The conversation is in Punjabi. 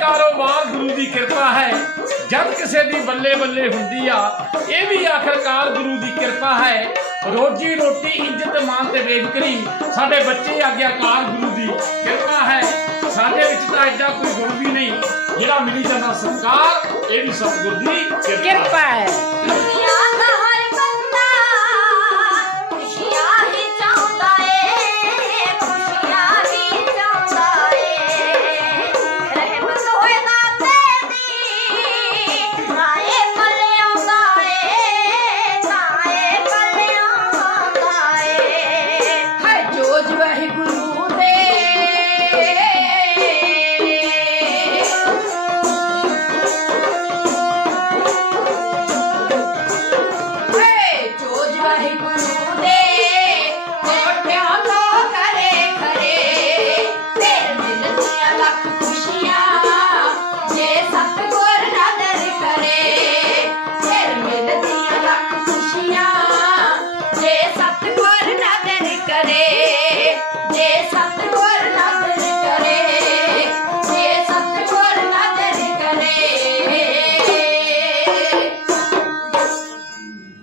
ਕਾਰੋਬਾਰ ਗੁਰੂ ਦੀ ਕਿਰਪਾ ਹੈ। ਜਦ ਕਿਸੇ ਦੀ ਬੱਲੇ ਬੱਲੇ ਹੁੰਦੀ ਆ, ਇਹ ਵੀ ਆਖਰਕਾਰ ਗੁਰੂ ਦੀ ਕਿਰਪਾ ਹੈ। ਰੋਜੀ ਰੋਟੀ ਇੱਜ਼ਤ ਮਾਨ ਤੇ ਬੇਫਿਕਰੀ ਸਾਡੇ ਬੱਚੇ ਆਗਿਆਕਾਰ ਗੁਰੂ ਦੀ ਕਿਰਪਾ ਹੈ। ਸਾਡੇ ਵਿੱਚ ਤਾਂ ਐਡਾ ਕੋਈ ਗੁਣ ਵੀ ਨਹੀਂ, ਜਿਹੜਾ ਮਿਲੀ ਜਾਂਦਾ ਸਤਕਾਰ, ਇਹ ਵੀ ਸਤਿਗੁਰ ਦੀ ਕਿਰਪਾ।